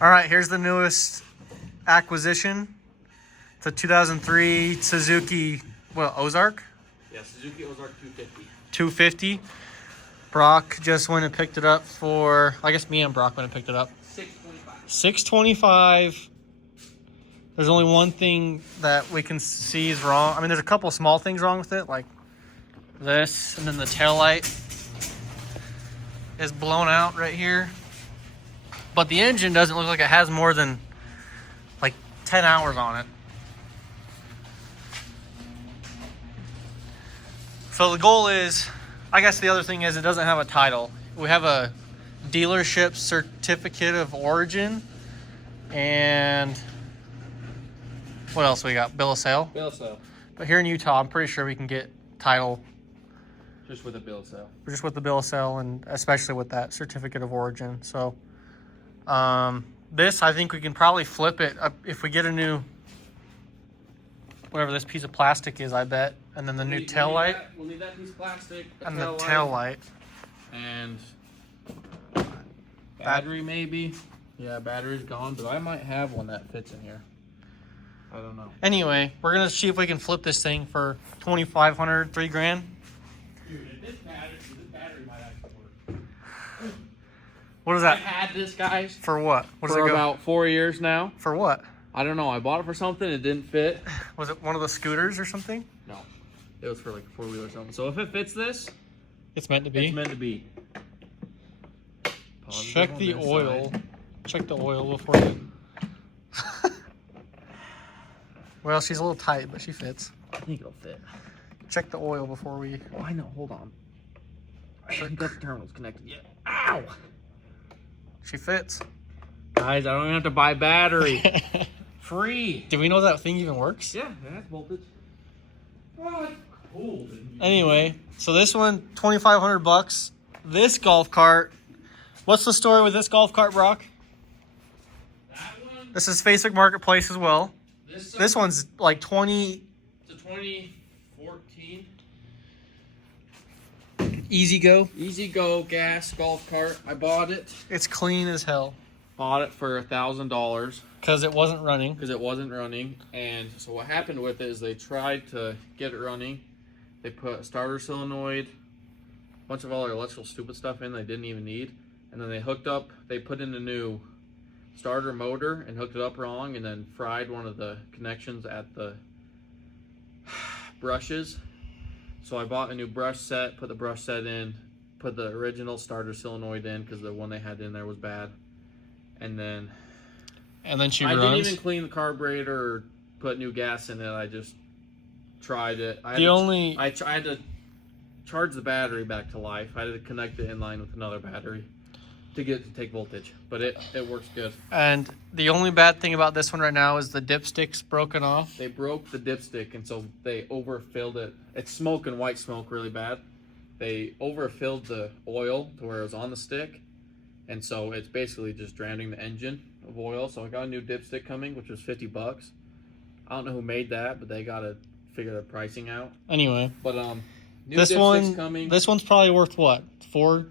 All right, here's the newest acquisition. It's a 2003 Suzuki, Ozark? Yeah, Suzuki Ozark 250. 250. Brock just went and picked it up for, I guess me and Brock went and picked it up. $625. There's only one thing that we can see is wrong. I mean, there's a couple small things wrong with it, like this, and then the taillight is blown out right here. But the engine doesn't look like it has more than like 10 hours on it. So the goal is, I guess the other thing is it doesn't have a title. We have a dealership certificate of origin, and what else we got? Bill of sale? Bill of sale. But here in Utah, I'm pretty sure we can get title Just with a bill of sale. just with the bill of sale, and especially with that certificate of origin. So this, I think we can probably flip it if we get a new, whatever this piece of plastic is, I bet. And then the new tail light. We'll need that piece of plastic. And the tail light. And battery maybe. Yeah, battery's gone, but I might have one that fits in here. I don't know. Anyway, we're going to see if we can flip this thing for $2,500, $3,000. Dude, this battery might actually work. What is that? I've had this, guys. For what? What does for it go? about 4 years now. For what? I don't know. I bought it for something. It didn't fit. Was it one of the scooters or something? No. It was for like a 4-wheeler or something. So if it fits this, It's meant to be. it's meant to be. Positive Check on the this oil. side. Check the oil before you. Well, she's a little tight, but she fits. I think it'll fit. Check the oil before we. Oh, I know. Hold on. I haven't got the terminals connected yet. Ow! She fits. Guys, I don't even have to buy battery. Free. Do we know that thing even works? Yeah, that's voltage. What? Cool. Anyway, so this one, $2,500. This golf cart. What's the story with this golf cart, Brock? That one. This is Facebook Marketplace as well. This one's like 20. It's a 2014 Easy Go. Easy Go gas golf cart. I bought it. It's clean as hell. Bought it for $1,000 Because it wasn't running. because it wasn't running. And so what happened with it is they tried to get it running. They put a starter solenoid, a bunch of all their electrical stupid stuff in they didn't even need. And then they put in a new starter motor and hooked it up wrong, and then fried one of the connections at the brushes. So I bought a new brush set, put the brush set in, put the original starter solenoid in because the one they had in there was bad. And then She I runs. didn't even clean the carburetor or put new gas in it. I just tried it. I had to charge the battery back to life. I had to connect it in line with another battery to get it to take voltage. But it works good. And the only bad thing about this one right now is the dipstick's broken off. They broke the dipstick, and so they overfilled it. It's smoking white smoke really bad. They overfilled the oil to where it was on the stick, and so it's basically just drowning the engine of oil. So I got a new dipstick coming, which was $50. I don't know who made that, but they got to figure the pricing out. Anyway, But new this dipstick's coming. this one's probably worth what? $4,000,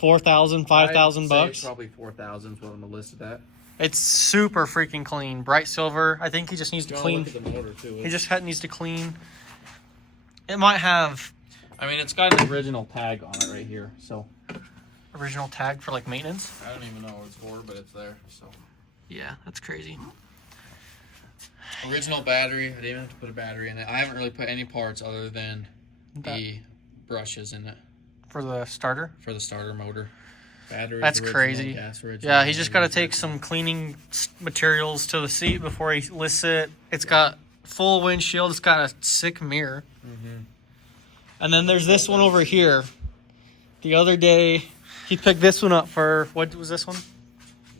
$5,000 I'd bucks. say probably 4,000 is what I'm gonna list it at. It's super freaking clean, bright silver. I think he just needs to Go clean. look at the motor too. He just needs to clean. It might have I mean, it's got an original tag on it right here, so original tag for like maintenance. I don't even know what it's for, but it's there. So Yeah, that's crazy. original battery. I didn't even have to put a battery in it. I haven't really put any parts other than the brushes in it For the starter. for the starter motor. Battery. That's crazy. Yeah, he's just got to take some cleaning materials to the seat before he lifts it. It's got full windshield. It's got a sick mirror. Mm-hmm. And then there's this one over here. The other day, he picked this one up for, what was this one?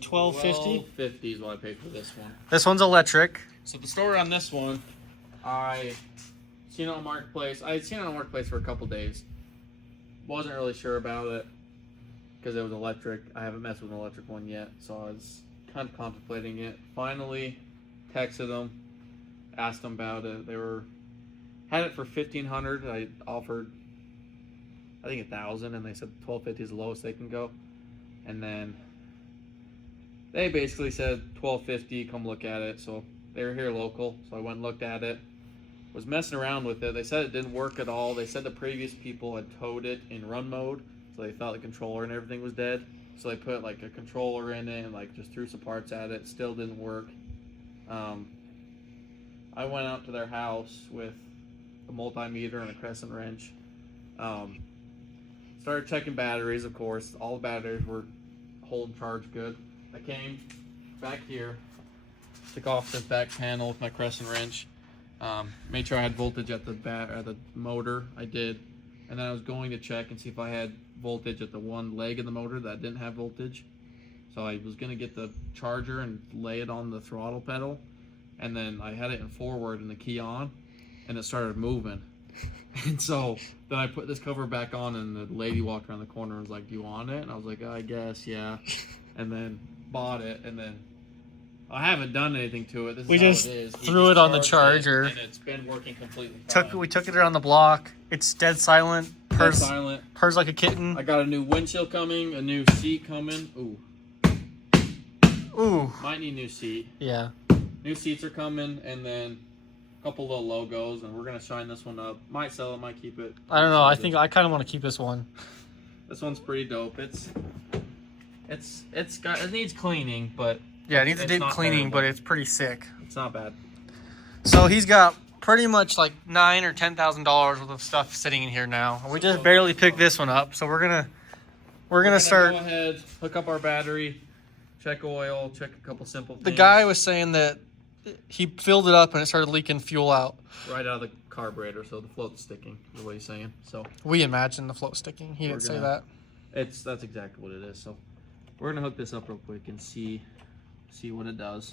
$12.50? $12.50 is what I paid for this one. This one's electric. So the story on this one, I seen it on Marketplace. I had seen it on Marketplace for a couple days. Wasn't really sure about it because it was electric. I haven't messed with an electric one yet, so I was kind of contemplating it. Finally, texted them, asked them about it. They had it for $1,500. I offered, I think, $1,000, and they said $12.50 is the lowest they can go. And then They basically said $12.50, come look at it. So they were here local, so I went and looked at it. Was messing around with it. They said it didn't work at all. They said the previous people had towed it in run mode, so they thought the controller and everything was dead. So they put like a controller in it and like just threw some parts at it. Still didn't work. I went out to their house with a multimeter and a crescent wrench. Started checking batteries, of course. All the batteries were holding charge good. I came back here, took off this back panel with my crescent wrench. Made sure I had voltage at the motor. I did, and then I was going to check and see if I had voltage at the one leg of the motor that didn't have voltage. So I was gonna get the charger and lay it on the throttle pedal, and then I had it in forward and the key on, and it started moving. And so then I put this cover back on, and the lady walked around the corner and was like, "Do you want it?" And I was like, "I guess, yeah." And then bought it, and then I haven't done anything to it. This We is how just it is. threw it on the charged charger. and it's been working completely fine. We took it around the block. It's dead silent. Dead Purrs, silent. purrs like a kitten. I got a new windshield coming, a new seat coming. Ooh. Might need new seat. Yeah. New seats are coming, and then a couple little logos, and we're gonna shine this one up. Might sell it, might keep it. I don't know. I think I kind of want to keep this one. This one's pretty dope. It needs cleaning, but Yeah, it needs a it's deep not cleaning, terrible. but it's pretty sick. It's not bad. So he's got pretty much like $9,000 or $10,000 worth of stuff sitting in here now. We just barely picked this one up, so we're gonna start. Go ahead, hook up our battery, check oil, check a couple simple things. The guy was saying that he filled it up and it started leaking fuel out. right out of the carburetor, so the float's sticking. Is what he's saying. So We imagined the float sticking. He didn't say that. that's exactly what it is. So we're gonna hook this up real quick and see what it does.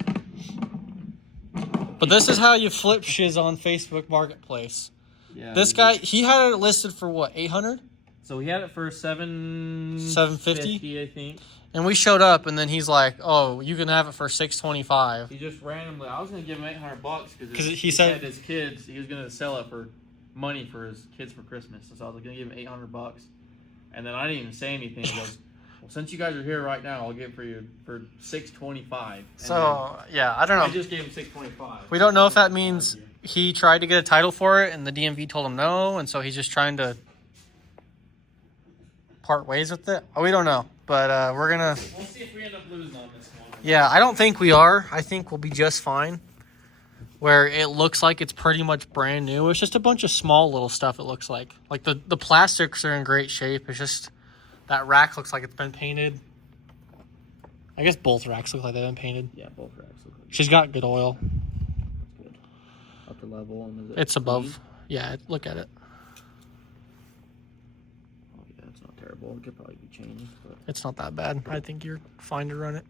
But this is how you flip shiz on Facebook Marketplace. Yeah. This guy, he had it listed for what, 800? So he had it for $750, I think. and we showed up, and then he's like, "Oh, you can have it for $625." He just randomly. I was gonna give him $800 'Cause he he said- said his kids. He was gonna sell it for money for his kids for Christmas. So I was gonna give him $800, and then I didn't even say anything. He goes, "Well, since you guys are here right now, I'll get it for you for $625." So yeah, I don't I know. just gave him $625. We don't know if that means he tried to get a title for it, and the DMV told him no, and so he's just trying to part ways with it. We don't know, but we're gonna. We'll see if we end up losing on this one. Yeah, I don't think we are. I think we'll be just fine. Where it looks like it's pretty much brand new. It's just a bunch of small little stuff, it looks like. Like the plastics are in great shape. It's just that rack looks like it's been painted. I guess both racks look like they've been painted. Yeah, both racks look like She's got good oil. it's good. Up to level, and is it It's above. clean? Yeah, look at it. Oh yeah, it's not terrible. It could probably be changed, but It's not that bad. I think you're fine to run it.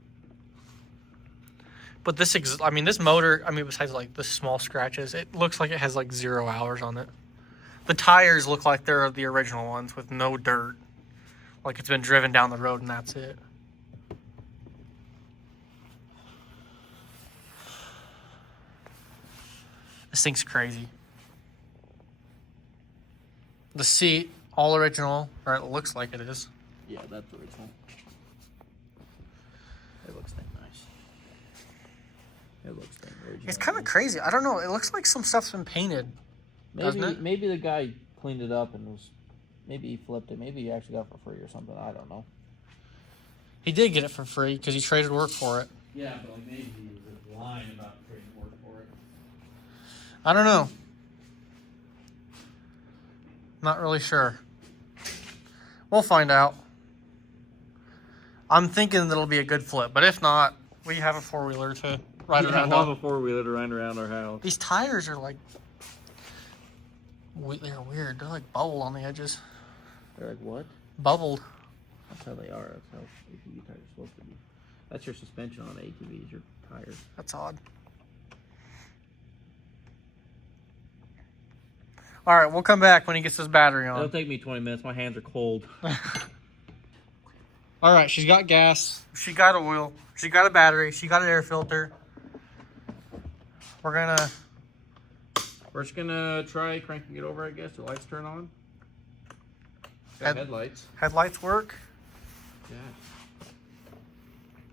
But this motor, besides like the small scratches, it looks like it has like 0 hours on it. The tires look like they're the original ones with no dirt. Like it's been driven down the road and that's it. This thing's crazy. The seat, all original, or it looks like it is. yeah, that's original. It looks nice. It looks original. It's kind of crazy. I don't know. It looks like some stuff's been painted. doesn't it? Maybe the guy cleaned it up and maybe he flipped it. Maybe he actually got it for free or something. I don't know. He did get it for free because he traded work for it. Yeah, but like maybe he was just lying about trading work for it. I don't know. Not really sure. We'll find out. I'm thinking that it'll be a good flip, but if not, we have a four-wheeler to ride around we'll on. have a four-wheeler to ride around our house. These tires are like, they're weird. They're like bubbled on the edges. They're like, what? Bubbled. That's how they are. That's how ATV tires are supposed to be. That's your suspension on ATVs, your tires. That's odd. All right, we'll come back when he gets his battery on. It'll take me 20 minutes. My hands are cold. All right, she's got gas. She got oil. She got a battery. She got an air filter. We're just gonna try cranking it over, I guess. The lights turn on. Got headlights. headlights work. Yeah.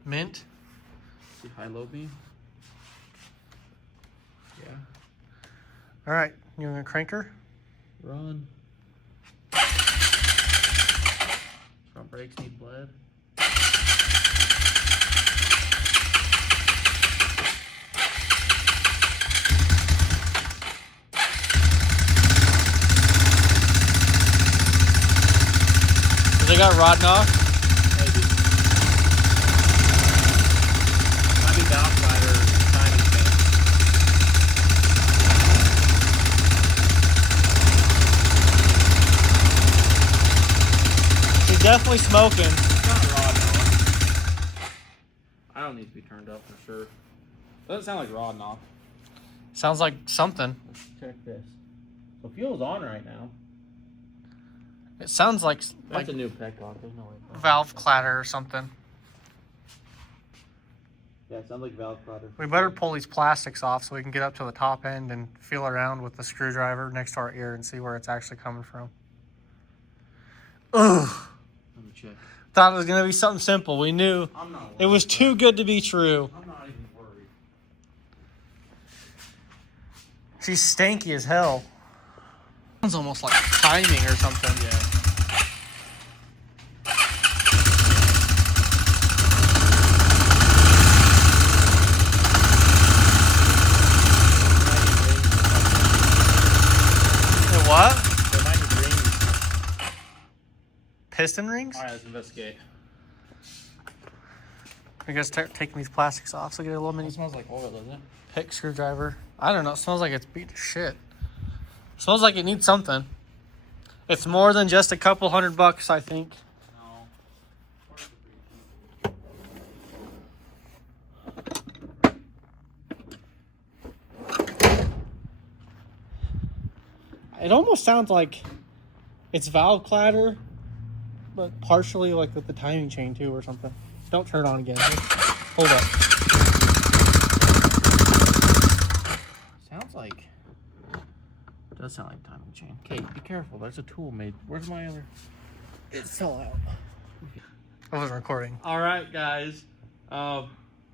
Mint. see high-low beam. Yeah. All right, you want a cranker? Run. Front brakes need bled. They got rod knock. Maybe. Might be valve glider timing thing. She's definitely smoking. It's not rod knock. I don't need to be turned up for sure. Doesn't sound like rod knock. Sounds like something. Let's check this. So fuel's on right now. It sounds like That's a new petcock. There's no way. valve clatter or something. Yeah, it sounds like valve clatter. We better pull these plastics off so we can get up to the top end and feel around with the screwdriver next to our ear and see where it's actually coming from. Ugh. Let me check. Thought it was going to be something simple. We knew I'm not worried. it was too good to be true. I'm not even worried. She's stanky as hell. Sounds almost like timing or something. Yeah. What? There might be rings. Piston rings? All right, let's investigate. I guess taking these plastics off so we get a little mini It smells like oil, doesn't it? pick screwdriver. I don't know. It smells like it's beat to shit. It smells like it needs something. It's more than just a couple $100, I think. No. It almost sounds like it's valve clatter, but partially like with the timing chain too or something. Don't turn it on again. Hold up. Sounds like. It does sound like timing chain. Okay, be careful. There's a tool made. Where's my other? It fell out. I wasn't recording. All right, guys.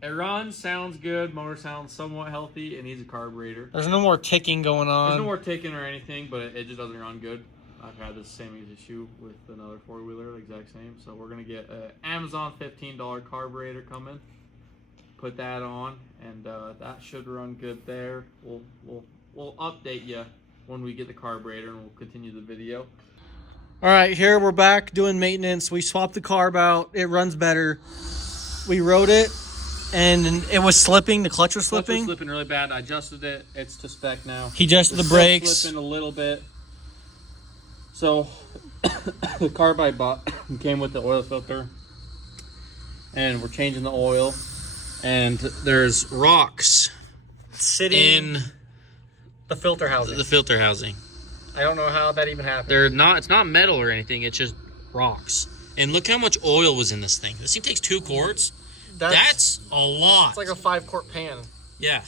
It runs, sounds good. Motor sounds somewhat healthy. It needs a carburetor. There's no more ticking going on. There's no more ticking or anything, but it just doesn't run good. I've had the same issue with another four-wheeler, the exact same. So we're gonna get an Amazon $15 carburetor coming. Put that on, and that should run good there. We'll update you when we get the carburetor, and we'll continue the video. All right, here we're back doing maintenance. We swapped the carb out. It runs better. We rode it, and it was slipping. The clutch was Clutch was slipping. slipping really bad. I adjusted it. It's to spec now. He adjusted the It's still brakes. slipping a little bit. So the carb I bought came with the oil filter, and we're changing the oil. And there's rocks Sitting in the filter housing. the filter housing. I don't know how that even happened. They're not. It's not metal or anything. It's just rocks. And look how much oil was in this thing. This thing takes 2 quarts. That's a lot. It's like a 5-quart pan. Yeah.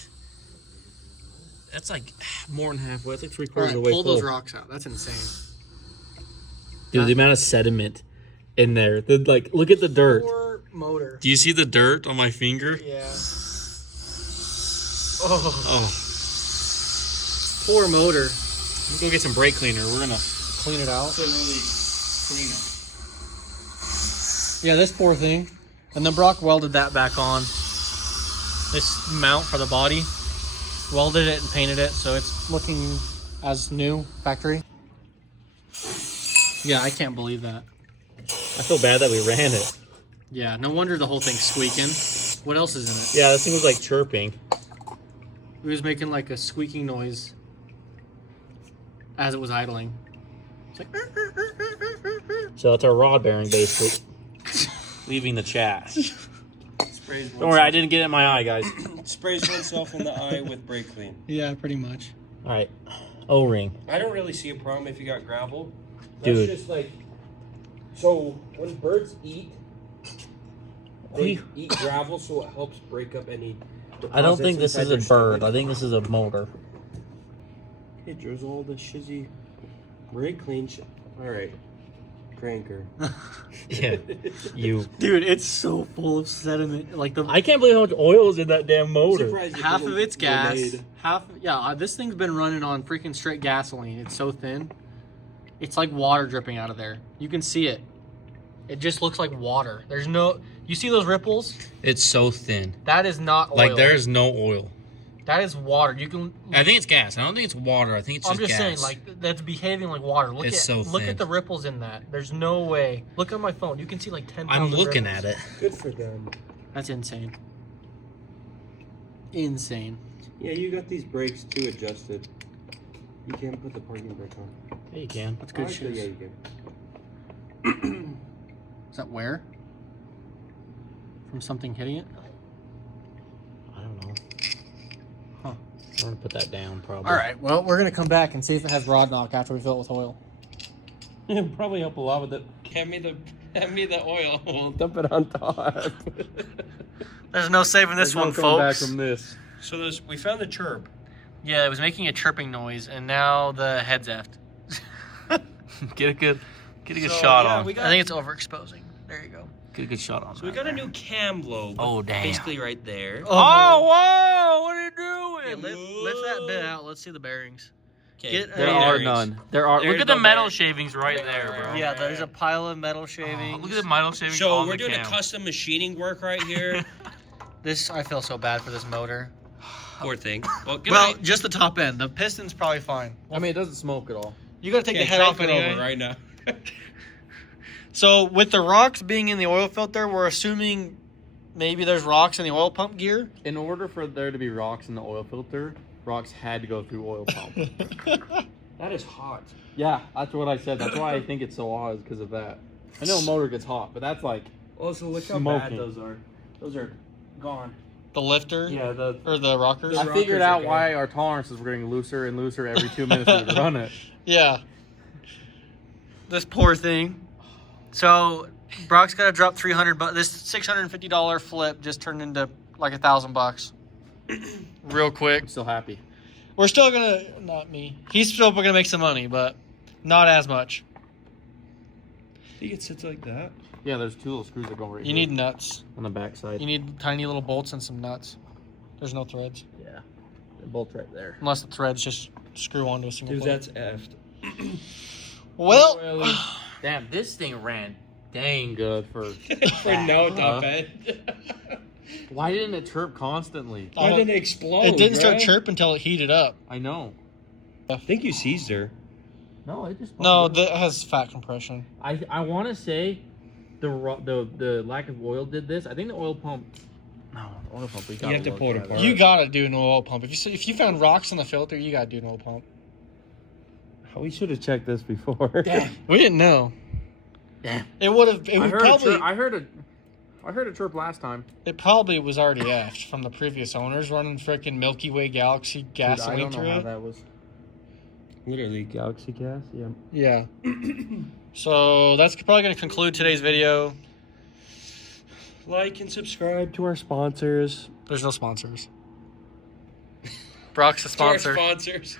That's like more than halfway. It's like 3/4 All of the right, way pull full. those rocks out. That's insane. Dude, the amount of sediment in there. Look at the dirt. Poor motor. Do you see the dirt on my finger? Yeah. Oh, Oh, poor motor. let's go get some brake cleaner. We're gonna Clean it out. really clean it. Yeah, this poor thing. And then Brock welded that back on. This mount for the body. Welded it and painted it, so it's looking as new, factory. Yeah, I can't believe that. I feel bad that we ran it. Yeah, no wonder the whole thing's squeaking. What else is in it? Yeah, this thing was like chirping. It was making like a squeaking noise as it was idling. It's like... So that's our rod bearing basically. Leaving the chat. Sprays Don't worry, I didn't get it in my eye, guys. sprays oneself in the eye with brake clean. Yeah, pretty much. All right, O-ring. I don't really see a problem if you got gravel. Dude. That's just like, so when birds eat, they eat gravel, so it helps break up any. I don't think this deposits is a inside their bird. I stomach. think this is a motor. It draws all the shizzy brake clean. All right, cranker. Yeah, you. Dude, it's so full of sediment. Like the I can't believe how much oil is in that damn I'm motor. surprised you half didn't of it's gas. grenade. This thing's been running on freaking straight gasoline. It's so thin. It's like water dripping out of there. You can see it. It just looks like water. There's no. You see those ripples? It's so thin. That is not oil. Like there's no oil. That is water. You can. I think it's gas. I don't think it's water. I think it's I'm just just gas. saying, like that's behaving like water. Look It's so look thin. at the ripples in that. There's no way. Look at my phone. You can see like 10,000 I'm looking ripples. at it. Good for them. That's insane. Insane. Yeah, you got these brakes too adjusted. You can't put the parking brake on. Yeah, you can. That's good Actually, shit. yeah, you can. Is that where? From something hitting it? I don't know. Huh. I'm gonna put that down probably. All right. Well, we're gonna come back and see if it has rod knock after we fill it with oil. It'd probably help a lot with it. Hand me the oil. We'll dump it on top. There's no saving this one, Back folks. from this. So we found the chirp. Yeah, it was making a chirping noise, and now the head's effed. Get a good So, shot yeah, on. we got- I think it's overexposing. There you go. Get a good shot on. So we got a new cam lobe. Oh, damn. Basically right there. Oh, whoa! What are you Yeah, doing? lift that bit out. Let's see the bearings. Okay, Get There a- are bearings. none. There are. There's Look at no the metal bearings. shavings right there, bro. Yeah, there's a pile of metal Oh, shavings. look at the metal shavings So on we're the doing cam. a custom machining work right here. This, I feel so bad for this motor. Poor thing. Well, good Well, night. just the top end. The piston's probably fine. I mean, it doesn't smoke at all. You gotta take Okay, the head off crank it anyway. over right now. So with the rocks being in the oil filter, we're assuming maybe there's rocks in the oil pump gear. In order for there to be rocks in the oil filter, rocks had to go through oil pump. That is hot. Yeah, that's what I said. That's why I think it's so hot, is because of that. I know a motor gets hot, but that's like Oh, so look how Smoking. bad those are. Those are gone. The lifter Yeah, the or the rockers. The I figured rockers are out gone. why our tolerances were getting looser and looser every 2 minutes we would run it. Yeah. This poor thing. So Brock's got to drop $300. But this $650 flip just turned into like $1,000 real quick. I'm still happy. We're still gonna, not me. He's still gonna make some money, but not as much. I think it sits like that. Yeah, there's 2 little screws that go right You here need nuts. on the back side. You need tiny little bolts and some nuts. There's no threads, Yeah, the bolt right there. unless the threads just screw onto a single Dude, plate. that's effed. Well, Damn, this thing ran dang good for. For no top Huh? end. Why didn't it chirp constantly? Why didn't it explode? it didn't start bro? chirping until it heated up. I know. I think you seized her. No, it just. No, that has fat compression. I want to say the lack of oil did this. I think the oil pump. No, the oil pump. We You have to pull it apart. You gotta do an oil pump. If you found rocks in the filter, you gotta do an oil pump. We should have checked this before. We didn't know. Damn. It would have. It I would heard probably. I heard a chirp last time. It probably was already effed from the previous owners running freaking Milky Way Galaxy Dude, gasoline I don't know through how it. that was. Literally Galaxy gas. Yeah. Yeah. So that's probably going to conclude today's video. Like and subscribe to our sponsors. There's no sponsors. Brock's a sponsor. sponsors.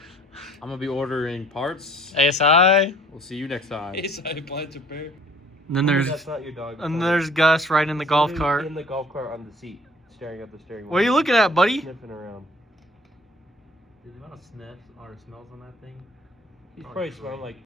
I'm gonna be ordering parts. ASI. We'll see you next time. Inside plants repair. And then there's That's not your dog. Gus riding in the golf Somebody cart. In the golf cart on the seat, staring at the steering wheel. What are you looking at, buddy? Sniffing around. Is the amount of sniffs or smells on that thing? He's probably smelling like